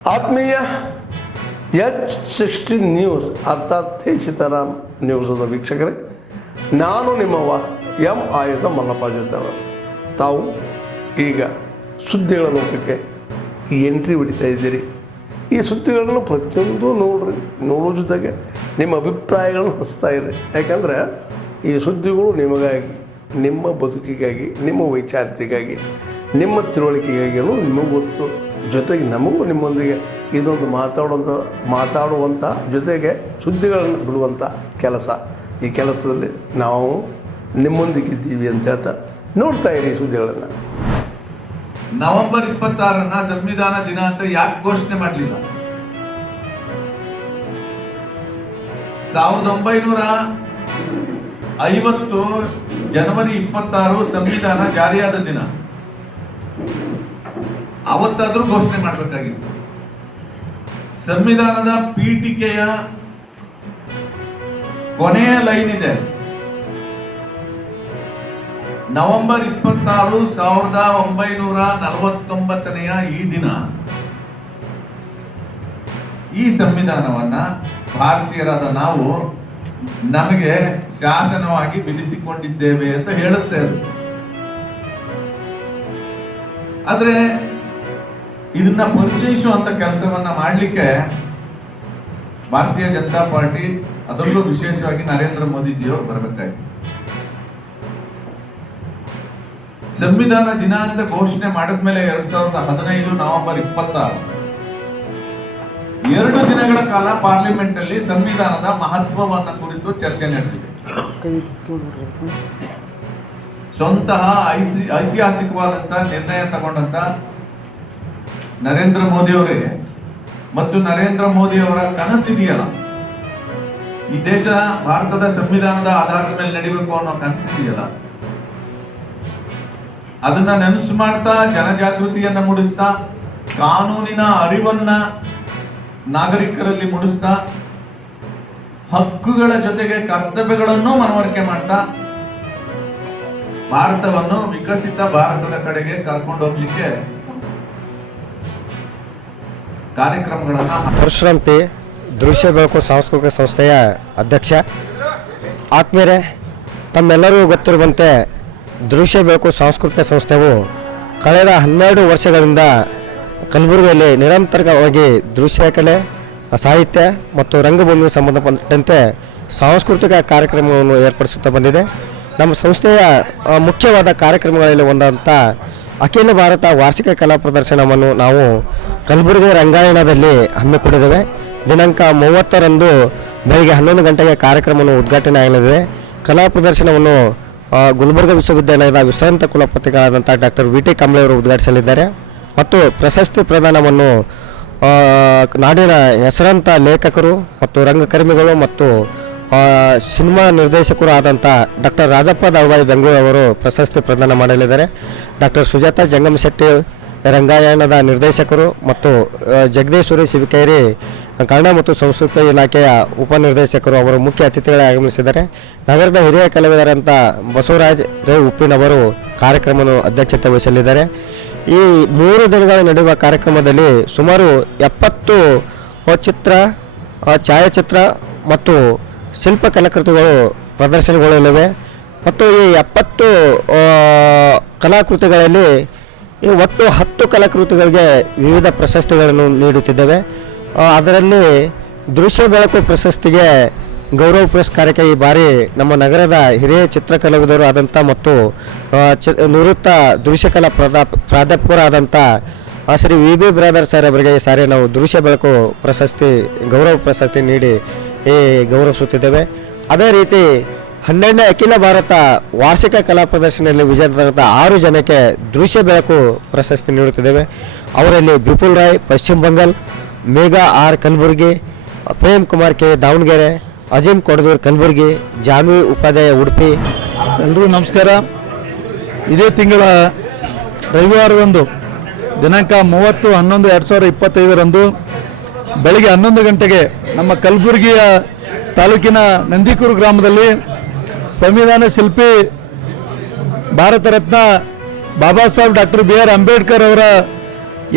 ಆತ್ಮೀಯ H16 news ಅರ್ಥಾತ್ ಸೀತಾರಾಮ್ ನ್ಯೂಸದ ವೀಕ್ಷಕರೇ, ನಾನು ನಿಮ್ಮವ ಎಂ ಆಯುಧ ಮಲ್ಲಪ್ಪ ಜೊತೆ. ತಾವು ಈಗ ಸುದ್ದಿಗಳ ಲೋಕಕ್ಕೆ ಎಂಟ್ರಿ ಹೊಡಿತಾ ಇದ್ದೀರಿ. ಈ ಸುದ್ದಿಗಳನ್ನು ಪ್ರತಿಯೊಂದು ನೋಡೋ ಜೊತೆಗೆ ನಿಮ್ಮ ಅಭಿಪ್ರಾಯಗಳನ್ನು ಹಚ್ತಾ ಇರಿ. ಯಾಕಂದರೆ ಈ ಸುದ್ದಿಗಳು ನಿಮಗಾಗಿ, ನಿಮ್ಮ ಬದುಕಿಗಾಗಿ, ನಿಮ್ಮ ವೈಚಾರಿಕೆಗಾಗಿ, ನಿಮ್ಮ ತಿಳುವಳಿಕೆಗಾಗಿಯೂ ನಿಮಗೆ ಗೊತ್ತು. ಜೊತೆಗೆ ನಮಗೂ ನಿಮ್ಮೊಂದಿಗೆ ಇದೊಂದು ಮಾತಾಡುವಂಥ ಜೊತೆಗೆ ಸುದ್ದಿಗಳನ್ನು ಬಿಡುವಂಥ ಕೆಲಸ. ಈ ಕೆಲಸದಲ್ಲಿ ನಾವು ನಿಮ್ಮೊಂದಿಗಿದ್ದೀವಿ ಅಂತ ಹೇಳ್ತಾ ನೋಡ್ತಾ ಇರಿ ಸುದ್ದಿಗಳನ್ನು. ನವೆಂಬರ್ 26 ಸಂವಿಧಾನ ದಿನ ಅಂತ ಯಾಕೆ ಘೋಷಣೆ ಮಾಡಲಿಲ್ಲ? 1950 ಜನವರಿ 26 ಸಂವಿಧಾನ ಜಾರಿಯಾದ ದಿನ. ಅವತ್ತಾದ್ರೂ ಘೋಷಣೆ ಮಾಡಬೇಕಾಗಿತ್ತು. ಸಂವಿಧಾನದ ಪೀಠಿಕೆಯ ಕೊನೆಯ ಲೈನ್ ಇದೆ, ನವೆಂಬರ್ 26, 1949 ಈ ದಿನ ಈ ಸಂವಿಧಾನವನ್ನ ಭಾರತೀಯರಾದ ನಾವು ನಮಗೆ ಶಾಸನವಾಗಿ ವಿಧಿಸಿಕೊಂಡಿದ್ದೇವೆ ಅಂತ ಹೇಳುತ್ತೆ. ಆದ್ರೆ ಇದನ್ನ ಪರಿಚಯಿಸುವಂತ ಕೆಲಸವನ್ನ ಮಾಡಲಿಕ್ಕೆ ಭಾರತೀಯ ಜನತಾ ಪಾರ್ಟಿ, ಅದರಲ್ಲೂ ವಿಶೇಷವಾಗಿ ನರೇಂದ್ರ ಮೋದಿಜಿಯವರು ಬರಬೇಕಾಗಿತ್ತು. ಸಂವಿಧಾನ ದಿನ ಅಂತ ಘೋಷಣೆ ಮಾಡಿದ್ಮೇಲೆ 2015 ನವೆಂಬರ್ 26 2 ದಿನಗಳ ಕಾಲ ಪಾರ್ಲಿಮೆಂಟ್ ಅಲ್ಲಿ ಸಂವಿಧಾನದ ಮಹತ್ವವನ್ನು ಕುರಿತು ಚರ್ಚೆ ನಡೆದಿದೆ. ಸ್ವಂತಹ ಐತಿಹಾಸಿಕವಾದಂತಹ ನಿರ್ಣಯ ತಗೊಂಡಂತ ನರೇಂದ್ರ ಮೋದಿ ಅವರೇ ಮತ್ತು ನರೇಂದ್ರ ಮೋದಿ ಅವರ ಕನಸಿದೆಯಲ್ಲ, ಈ ದೇಶ ಭಾರತದ ಸಂವಿಧಾನದ ಆಧಾರದ ಮೇಲೆ ನಡಿಬೇಕು ಅನ್ನೋ ಕನಸಿದೆಯಲ್ಲ, ಅದನ್ನ ನೆನಸು ಮಾಡ್ತಾ ಜನಜಾಗೃತಿಯನ್ನ ಮೂಡಿಸ್ತಾ, ಕಾನೂನಿನ ಅರಿವನ್ನ ನಾಗರಿಕರಲ್ಲಿ ಮೂಡಿಸ್ತಾ, ಹಕ್ಕುಗಳ ಜೊತೆಗೆ ಕರ್ತವ್ಯಗಳನ್ನು ಮನವರಿಕೆ ಮಾಡ್ತಾ ಭಾರತವನ್ನು ವಿಕಸಿತ ಭಾರತದ ಕಡೆಗೆ ಕರ್ಕೊಂಡು ಹೋಗ್ಲಿಕ್ಕೆ ಕಾರ್ಯಕ್ರಮಗಳನ್ನು. ಪರಶುರಾಮ್ ಪಿ, ದೃಶ್ಯ ಬೆಳಕು ಸಾಂಸ್ಕೃತಿಕ ಸಂಸ್ಥೆಯ ಅಧ್ಯಕ್ಷ. ಆತ್ಮೀಯರೇ, ತಮ್ಮೆಲ್ಲರಿಗೂ ಗೊತ್ತಿರುವಂತೆ ದೃಶ್ಯ ಬೆಳಕು ಸಾಂಸ್ಕೃತಿಕ ಸಂಸ್ಥೆಯು ಕಳೆದ 12 ವರ್ಷಗಳಿಂದ ಕಲಬುರಗಿಯಲ್ಲಿ ನಿರಂತರವಾಗಿ ದೃಶ್ಯ ಕಲೆ, ಸಾಹಿತ್ಯ ಮತ್ತು ರಂಗಭೂಮಿಗೆ ಸಂಬಂಧಪಟ್ಟಂತೆ ಸಾಂಸ್ಕೃತಿಕ ಕಾರ್ಯಕ್ರಮವನ್ನು ಏರ್ಪಡಿಸುತ್ತಾ ಬಂದಿದೆ. ನಮ್ಮ ಸಂಸ್ಥೆಯ ಮುಖ್ಯವಾದ ಕಾರ್ಯಕ್ರಮಗಳಲ್ಲಿ ಒಂದಂಥ ಅಖಿಲ ಭಾರತ ವಾರ್ಷಿಕ ಕಲಾ ಪ್ರದರ್ಶನವನ್ನು ನಾವು ಕಲಬುರಗಿ ರಂಗಾಯಣದಲ್ಲಿ ಹಮ್ಮಿಕೊಂಡಿದ್ದೇವೆ. ದಿನಾಂಕ 30ರಂದು ಬೆಳಗ್ಗೆ 11 ಗಂಟೆಗೆ ಕಾರ್ಯಕ್ರಮವನ್ನು ಉದ್ಘಾಟನೆ ಆಗಲಿದೆ. ಕಲಾ ಪ್ರದರ್ಶನವನ್ನು ಗುಲ್ಬರ್ಗ ವಿಶ್ವವಿದ್ಯಾಲಯದ ವಿಶ್ರಾಂತ ಕುಲಪತಿಗಳಾದಂಥ ಡಾಕ್ಟರ್ ವಿ ಟಿ ಕಾಂಬ್ಳೆ ಅವರು ಉದ್ಘಾಟಿಸಲಿದ್ದಾರೆ. ಮತ್ತು ಪ್ರಶಸ್ತಿ ಪ್ರದಾನವನ್ನು ನಾಡಿನ ಹೆಸರಾಂತ ಲೇಖಕರು ಮತ್ತು ರಂಗಕರ್ಮಿಗಳು ಮತ್ತು ಸಿನಿಮಾ ನಿರ್ದೇಶಕರು ಆದಂಥ ಡಾಕ್ಟರ್ ರಾಜಪ್ಪ ದಳವಾಯಿ ಬೆಂಗಳೂರು ಅವರು ಪ್ರಶಸ್ತಿ ಪ್ರದಾನ ಮಾಡಲಿದ್ದಾರೆ. ಡಾಕ್ಟರ್ ಸುಜಾತ ಜಂಗಮಶೆಟ್ಟಿ ರಂಗಾಯಣದ ನಿರ್ದೇಶಕರು ಮತ್ತು ಜಗದೀಶ್ವರಿ ಶಿವಕೇರಿ ಕನ್ನಡ ಮತ್ತು ಸಂಸ್ಕೃತಿ ಇಲಾಖೆಯ ಉಪನಿರ್ದೇಶಕರು ಅವರು ಮುಖ್ಯ ಅತಿಥಿಗಳಾಗಿ ಆಗಮಿಸಿದ್ದಾರೆ. ನಗರದ ಹಿರಿಯ ಕಲಾವಿದರಂಥ ಬಸವರಾಜ್ ರೇ ಉಪ್ಪಿನವರು ಕಾರ್ಯಕ್ರಮವನ್ನು ಅಧ್ಯಕ್ಷತೆ ವಹಿಸಲಿದ್ದಾರೆ. ಈ 3 ದಿನಗಳ ನಡೆಯುವ ಕಾರ್ಯಕ್ರಮದಲ್ಲಿ ಸುಮಾರು 70 ಚಿತ್ರ, ಛಾಯಾಚಿತ್ರ ಮತ್ತು ಶಿಲ್ಪ ಕಲಾಕೃತಿಗಳು ಪ್ರದರ್ಶನಗೊಳ್ಳಲಿವೆ. ಮತ್ತು ಈ 70 ಕಲಾಕೃತಿಗಳಲ್ಲಿ ಒಟ್ಟು 10 ಕಲಾಕೃತಿಗಳಿಗೆ ವಿವಿಧ ಪ್ರಶಸ್ತಿಗಳನ್ನು ನೀಡುತ್ತಿದ್ದೇವೆ. ಅದರಲ್ಲಿ ದೃಶ್ಯ ಬೆಳಕು ಪ್ರಶಸ್ತಿಗೆ ಗೌರವ ಪುರಸ್ಕಾರಕ್ಕೆ ಈ ಬಾರಿ ನಮ್ಮ ನಗರದ ಹಿರಿಯ ಚಿತ್ರಕಲಾವಿದರು ಆದಂಥ ಮತ್ತು ನಿವೃತ್ತ ದೃಶ್ಯಕಲಾ ಪ್ರಾಧ್ಯಾಪಕರಾದಂಥ Shri V B brother sir ಅವರಿಗೆ ಈ ಸಾರಿ ನಾವು ದೃಶ್ಯ ಬೆಳಕು ಪ್ರಶಸ್ತಿ, ಗೌರವ ಪ್ರಶಸ್ತಿ ನೀಡಿ ಗೌರವಿಸುತ್ತಿದ್ದೇವೆ. ಅದೇ ರೀತಿ 12ನೇ ಅಖಿಲ ಭಾರತ ವಾರ್ಷಿಕ ಕಲಾ ಪ್ರದರ್ಶನದಲ್ಲಿ ವಿಜೇತರಾದಂಥ 6 ಜನಕ್ಕೆ ದೃಶ್ಯ ಬೆಳಕು ಪ್ರಶಸ್ತಿ ನೀಡುತ್ತಿದ್ದೇವೆ. ಅವರಲ್ಲಿ ಬಿಪುಲ್ ರಾಯ್ ಪಶ್ಚಿಮ ಬಂಗಾಲ್, ಮೇಘಾ ಆರ್ ಕಲಬುರ್ಗಿ, ಪ್ರೇಮ್ ಕುಮಾರ್ ಕೆ ದಾವಣಗೆರೆ, ಅಜೀಮ್ ಕೊಡದೂರ್ ಕಲಬುರ್ಗಿ, ಜಾನ್ವಿ ಉಪಾಧ್ಯಾಯ ಉಡುಪಿ. ಎಲ್ಲರೂ ನಮಸ್ಕಾರ. ಇದೇ ತಿಂಗಳ ರವಿವಾರದಂದು ದಿನಾಂಕ 30/11/2025 ಬೆಳಗ್ಗೆ 11 ಗಂಟೆಗೆ ನಮ್ಮ ಕಲಬುರಗಿಯ ತಾಲೂಕಿನ ನಂದಿಕೂರು ಗ್ರಾಮದಲ್ಲಿ ಸಂವಿಧಾನ ಶಿಲ್ಪಿ Bharat Ratna Baba Saheb doctor B R Ambedkar ಅವರ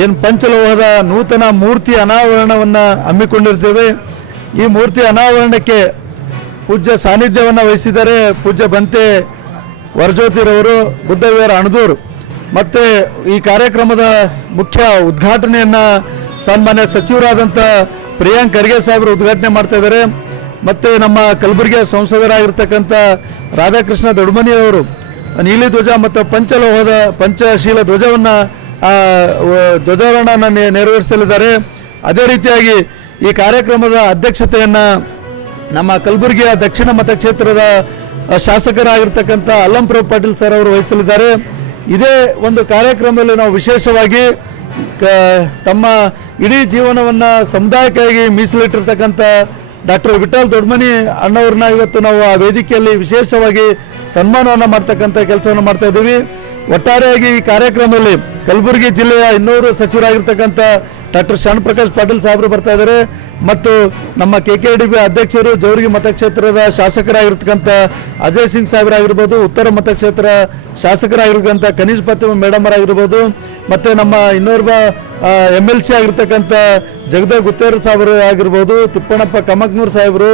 ಏನು ಪಂಚಲೋಹದ ನೂತನ ಮೂರ್ತಿ ಅನಾವರಣವನ್ನು ಹಮ್ಮಿಕೊಂಡಿರ್ತೇವೆ. ಈ ಮೂರ್ತಿ ಅನಾವರಣಕ್ಕೆ ಪೂಜ್ಯ ಸಾನ್ನಿಧ್ಯವನ್ನು ವಹಿಸಿದ್ದಾರೆ ಪೂಜ್ಯ ಬಂತೆ ವರಜ್ಯೋತಿರವರು, ಬುದ್ಧವಿಹಾರ ಅಣದೂರು. ಮತ್ತು ಈ ಕಾರ್ಯಕ್ರಮದ ಮುಖ್ಯ ಉದ್ಘಾಟನೆಯನ್ನು ಸನ್ಮಾನ್ಯ ಸಚಿವರಾದಂಥ ಪ್ರಿಯಾಂಕ್ ಖರ್ಗೆ ಸಾಹೇಬರು ಉದ್ಘಾಟನೆ ಮಾಡ್ತಾ ಇದ್ದಾರೆ. ಮತ್ತು ನಮ್ಮ ಕಲಬುರಗಿಯ ಸಂಸದರಾಗಿರ್ತಕ್ಕಂಥ ರಾಧಾಕೃಷ್ಣ ದೊಡ್ಡಮನಿಯವರು ನೀಲಿ ಧ್ವಜ ಮತ್ತು ಪಂಚಶೀಲ ಧ್ವಜವನ್ನು ಧ್ವಜಾರೋಹಣ ನೆರವೇರಿಸಲಿದ್ದಾರೆ. ಅದೇ ರೀತಿಯಾಗಿ ಈ ಕಾರ್ಯಕ್ರಮದ ಅಧ್ಯಕ್ಷತೆಯನ್ನು ನಮ್ಮ ಕಲಬುರಗಿಯ ದಕ್ಷಿಣ ಮತಕ್ಷೇತ್ರದ ಶಾಸಕರಾಗಿರ್ತಕ್ಕಂಥ ಅಲ್ಲಂಪ್ರಭು ಪಾಟೀಲ್ ಸರ್ ಅವರು ವಹಿಸಲಿದ್ದಾರೆ. ಇದೇ ಒಂದು ಕಾರ್ಯಕ್ರಮದಲ್ಲಿ ನಾವು ವಿಶೇಷವಾಗಿ ತಮ್ಮ ಇಡೀ ಜೀವನವನ್ನು ಸಮುದಾಯಕ್ಕಾಗಿ ಮೀಸಲಿಟ್ಟಿರ್ತಕ್ಕಂಥ ಡಾಕ್ಟರ್ ವಿಠಲ್ ದೊಡ್ಡಮನಿ ಅಣ್ಣವ್ರನ್ನ ಇವತ್ತು ನಾವು ಆ ವೇದಿಕೆಯಲ್ಲಿ ವಿಶೇಷವಾಗಿ ಸನ್ಮಾನವನ್ನು ಮಾಡ್ತಕ್ಕಂಥ ಕೆಲಸವನ್ನು ಮಾಡ್ತಾ ಇದ್ದೀವಿ. ಒಟ್ಟಾರೆಯಾಗಿ ಈ ಕಾರ್ಯಕ್ರಮದಲ್ಲಿ ಕಲಬುರಗಿ ಜಿಲ್ಲೆಯ ಇನ್ನೂರು ಸಚಿವರಾಗಿರ್ತಕ್ಕಂಥ ಡಾಕ್ಟರ್ ಶರಣಪ್ರಕಾಶ್ ಪಾಟೀಲ್ ಸಾಹೇಬರು ಬರ್ತಾ ಇದ್ದಾರೆ ಮತ್ತು ನಮ್ಮ KKDB ಅಧ್ಯಕ್ಷರು ಜವರ್ಗಿ ಮತಕ್ಷೇತ್ರದ ಶಾಸಕರಾಗಿರ್ತಕ್ಕಂಥ ಅಜಯ್ ಸಿಂಗ್ ಸಾಹೇಬರಾಗಿರ್ಬೋದು, ಉತ್ತರ ಮತಕ್ಷೇತ್ರ ಶಾಸಕರಾಗಿರ್ತಕ್ಕಂಥ ಕನೀಜ್ ಫಾತಿಮಾ ಮೇಡಮ್ ಅವರಾಗಿರ್ಬೋದು, ಮತ್ತು ನಮ್ಮ ಇನ್ನೋರ್ವ MLC ಆಗಿರ್ತಕ್ಕಂಥ ಜಗದೇವ್ ಗುತ್ತೇರ್ ಸಾಹೇಬರು ಆಗಿರ್ಬೋದು, ತಿಪ್ಪಣ್ಣಪ್ಪ ಕಮಕ್ನೂರ್ ಸಾಹೇಬರು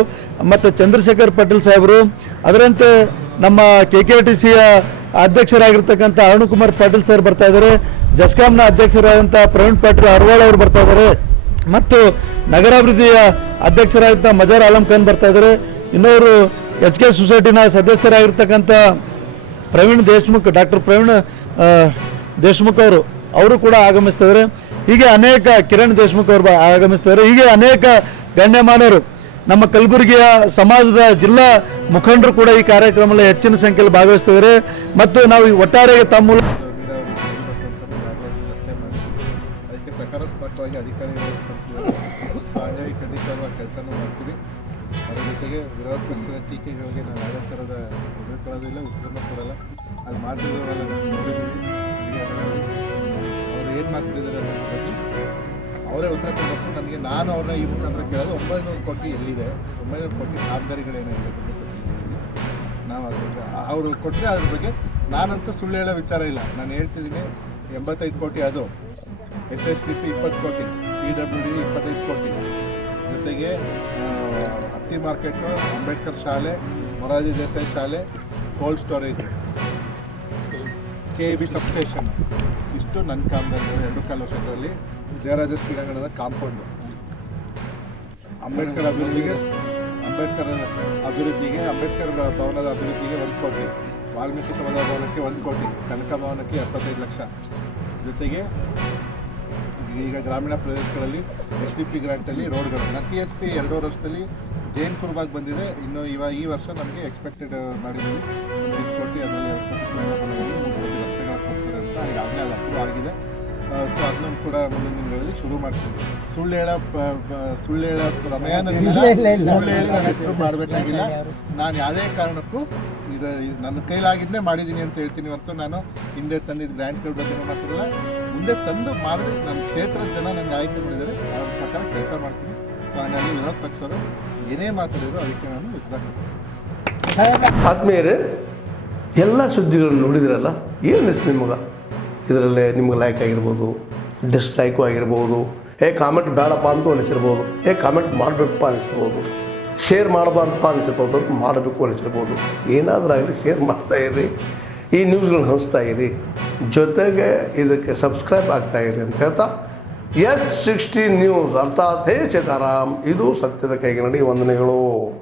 ಮತ್ತು ಚಂದ್ರಶೇಖರ್ ಪಾಟೀಲ್ ಸಾಹೇಬರು, ಅದರಂತೆ ನಮ್ಮ KKTCಯ ಅಧ್ಯಕ್ಷರಾಗಿರ್ತಕ್ಕಂಥ ಅರುಣಕುಮಾರ್ ಪಾಟೀಲ್ ಸರ್ ಬರ್ತಾ ಇದ್ದಾರೆ, ಜಸ್ಕಾಂನ ಅಧ್ಯಕ್ಷರಾದಂಥ ಪ್ರವೀಣ್ ಪಾಟೀಲ್ ಅರ್ವಾಳ್ ಅವರು ಬರ್ತಾ ಇದ್ದಾರೆ ಮತ್ತು ನಗರಾಭಿವೃದ್ಧಿಯ ಅಧ್ಯಕ್ಷರಾದಂಥ ಮಜಾರ್ ಆಲಂ ಖಾನ್ ಬರ್ತಾ ಇದ್ದಾರೆ. ಇನ್ನೋರು HK ಸೊಸೈಟಿನ ಸದಸ್ಯರಾಗಿರ್ತಕ್ಕಂಥ ಪ್ರವೀಣ್ ದೇಶ್ಮುಖ್, ಡಾಕ್ಟರ್ ಪ್ರವೀಣ್ ದೇಶ್ಮುಖ್ ಅವರು ಕೂಡ ಆಗಮಿಸ್ತಿದ್ದಾರೆ. ಹೀಗೆ ಅನೇಕ ಕಿರಣ್ ದೇಶ್ಮುಖ್ ಅವರು ಆಗಮಿಸ್ತಿದ್ದಾರೆ. ಹೀಗೆ ಅನೇಕ ಗಣ್ಯಮಾನರು ನಮ್ಮ ಕಲಬುರಗಿಯ ಸಮಾಜದ ಜಿಲ್ಲಾ ಮುಖಂಡರು ಕೂಡ ಈ ಕಾರ್ಯಕ್ರಮದಲ್ಲಿ ಹೆಚ್ಚಿನ ಸಂಖ್ಯೆಯಲ್ಲಿ ಭಾಗವಹಿಸ್ತಿದ್ದಾರೆ ಮತ್ತು ನಾವು ಒಟ್ಟಾರೆಯಾಗಿ ತಮ್ಮ ಮೂಲಕ ಅದಕ್ಕೆ ಸಕಾರಾತ್ಮಕವಾಗಿ ಅಧಿಕಾರಿಗಳು ಸ್ಪಂದಿಸಿದ್ದಾರೆ. ಸೊ ಹಾಗಾಗಿ ಖಂಡಿತವಾಗಿ ಕೆಲಸನೂ ಮಾಡ್ತೀವಿ. ಅದರ ಜೊತೆಗೆ ವಿರೋಧ ಪಕ್ಷದ ಟೀಕೆಗಳಿಗೆ ನಾವು ಯಾವುದೇ ಥರದ ಎದುರ್ಕೊಳ್ಳೋದಿಲ್ಲ, ಉತ್ತರನೂ ಕೊಡಲ್ಲ. ಅಲ್ಲಿ ಮಾಡ್ತಿರೋರೆಲ್ಲ ನೋಡಿದ್ದೀವಿ. ಅವರು ಏನು ಮಾಡ್ತಿದ್ದಾರೆ ಅನ್ನೋದ್ರ ಬಗ್ಗೆ ಅವರೇ ಉತ್ತರ ಕೊಡಬೇಕು. ನನಗೆ ನಾನು ಅವ್ರನ್ನ ಈ ಮುಖಾಂತರ ಕೇಳೋದು 900 ಕೋಟಿ ಎಲ್ಲಿದೆ, 900 ಕೋಟಿ ಕಾಮಗಾರಿಗಳೇನಾಗಿದೆ ನಾವು ಅವರು ಕೊಟ್ಟರೆ ಅದ್ರ ಬಗ್ಗೆ ನಾನಂತೂ ಸುಳ್ಳು ಹೇಳೋ ವಿಚಾರ ಇಲ್ಲ. ನಾನು ಹೇಳ್ತಿದ್ದೀನಿ 85 ಕೋಟಿ ಅದು, SSDP 20 ಕೋಟಿ, PWD 25 ಕೋಟಿ, ಜೊತೆಗೆ ಹತ್ತಿ ಮಾರ್ಕೆಟು, ಅಂಬೇಡ್ಕರ್ ಶಾಲೆ, ಮೊರಾರ್ಜಿ ದೇಸಾಯಿ ಶಾಲೆ, ಕೋಲ್ಡ್ ಸ್ಟೋರೇಜ್, KEB ಸಬ್ಸ್ಟೇಷನ್, ಇಷ್ಟು ನನ್ನ ಕಾಮಗಾರಿಗಳು 2.25 ವರ್ಷದಲ್ಲಿ. ದೇವರಾಜ ಕ್ರೀಡಾಂಗಣದ ಕಾಂಪೌಂಡು, ಅಂಬೇಡ್ಕರ್ ಅಭಿವೃದ್ಧಿಗೆ ಅಂಬೇಡ್ಕರ್ ಭವನದ ಅಭಿವೃದ್ಧಿಗೆ 1 ಕೋಟಿ, ವಾಲ್ಮೀಕಿ ಸಮುದಾಯ ಭವನಕ್ಕೆ 1 ಕೋಟಿ, ಕನಕ ಭವನಕ್ಕೆ 75 ಲಕ್ಷ, ಜೊತೆಗೆ ಈಗ ಗ್ರಾಮೀಣ ಪ್ರದೇಶಗಳಲ್ಲಿ SCP ಗ್ರಾಂಟಲ್ಲಿ ರೋಡ್ಗಳು. ನಾನು TSP 2 ವರ್ಷದಲ್ಲಿ ಜೈನ್ ಕುರ್ಬಾಗ್ ಬಂದಿದೆ. ಇನ್ನು ಈ ವರ್ಷ ನಮಗೆ ಎಕ್ಸ್ಪೆಕ್ಟೆಡ್ ಮಾಡಿದ್ದೀವಿ 5 ಕೋಟಿ, ಅದರಲ್ಲಿ 3 ಕೋಟಿ ರಸ್ತೆಗಳ ಕೊಡ್ತಾರೆ ಅಂತ ಈಗಾಗಲೇ ಅದು ಅಪ್ರೂವ್ ಆಗಿದೆ. ಸೊ ಅದನ್ನು ಕೂಡ ಮುಂದಿನ ದಿನಗಳಲ್ಲಿ ಶುರು ಮಾಡ್ತೀವಿ. ಸುಳ್ಳು ಹೇಳೋ ಪ್ರಮೇಯ ನನಗಿಲ್ಲ, ಸುಳ್ಳು ಹೇಳಿ ನಾನು ಹೆಸರು ಮಾಡಬೇಕಾಗಿಲ್ಲ. ನಾನು ಯಾವುದೇ ಕಾರಣಕ್ಕೂ ಇದು ನನ್ನ ಕೈಲಾಗಿದ್ದೇ ಮಾಡಿದ್ದೀನಿ ಅಂತ ಹೇಳ್ತೀನಿ ಹೊರತು ನಾನು ಹಿಂದೆ ತಂದಿದ್ದ ಗ್ರ್ಯಾಂಟ್ಗಳ ಬಗ್ಗೆ ಮಾತಾಡಲ್ಲ. ಮುಂದೆ ತಂದು ಮಾಡಿದ್ರೆ ನಮ್ಮ ಕ್ಷೇತ್ರದ ಜನ ನನಗೆ ಆಯ್ಕೆ ಮಾಡಿದ್ದಾರೆ, ಅವ್ರ ಪ್ರಕಾರ ಕೆಲಸ ಮಾಡ್ತೀನಿ. ಸೊ ಹಾಗಾಗಿ ವಿರೋಧ ಪಕ್ಷರು ಏನೇ ಮಾತಾಡಿದ್ರು ಅದಕ್ಕೆ ನಾನು ಉತ್ತರ ಕೊಡ್ತೀನಿ. ಆತ್ಮೀಯರೇ, ಎಲ್ಲ ಸುದ್ದಿಗಳನ್ನು ನೋಡಿದ್ರಲ್ಲ, ಏನು ಅನಿಸ್ತು ನಿಮಗೆ? ಇದರಲ್ಲೇ ನಿಮ್ಗೆ ಲೈಕ್ ಆಗಿರ್ಬೋದು, ಡಿಸ್ಲೈಕು ಆಗಿರ್ಬೋದು, ಕಾಮೆಂಟ್ ಬೇಡಪ್ಪ ಅಂತ ಅನಿಸಿರ್ಬೋದು, ಕಾಮೆಂಟ್ ಮಾಡಬೇಕಪ್ಪ ಅನಿಸ್ಬೋದು, ಶೇರ್ ಮಾಡಬಾರ್ದಪ್ಪ ಅನಿಸಿರ್ಬೋದು, ಅದು ಮಾಡಬೇಕು ಅನಿಸಿರ್ಬೋದು. ಏನಾದರೂ ಆಗಲಿ ಶೇರ್ ಮಾಡ್ತಾಯಿರಿ, ಈ ನ್ಯೂಸ್ಗಳನ್ನ ಹಂಚ್ತಾ ಇರಿ, ಜೊತೆಗೆ ಇದಕ್ಕೆ ಸಬ್ಸ್ಕ್ರೈಬ್ ಆಗ್ತಾಯಿರಿ ಅಂತ ಹೇಳ್ತಾ H16 ನ್ಯೂಸ್ ಅರ್ಥಾತ್ ಹೇ ಸೀತಾರಾಮ್, ಇದು ಸತ್ಯದ ಕೈಗೆ ನಡಿ. ವಂದನೆಗಳು.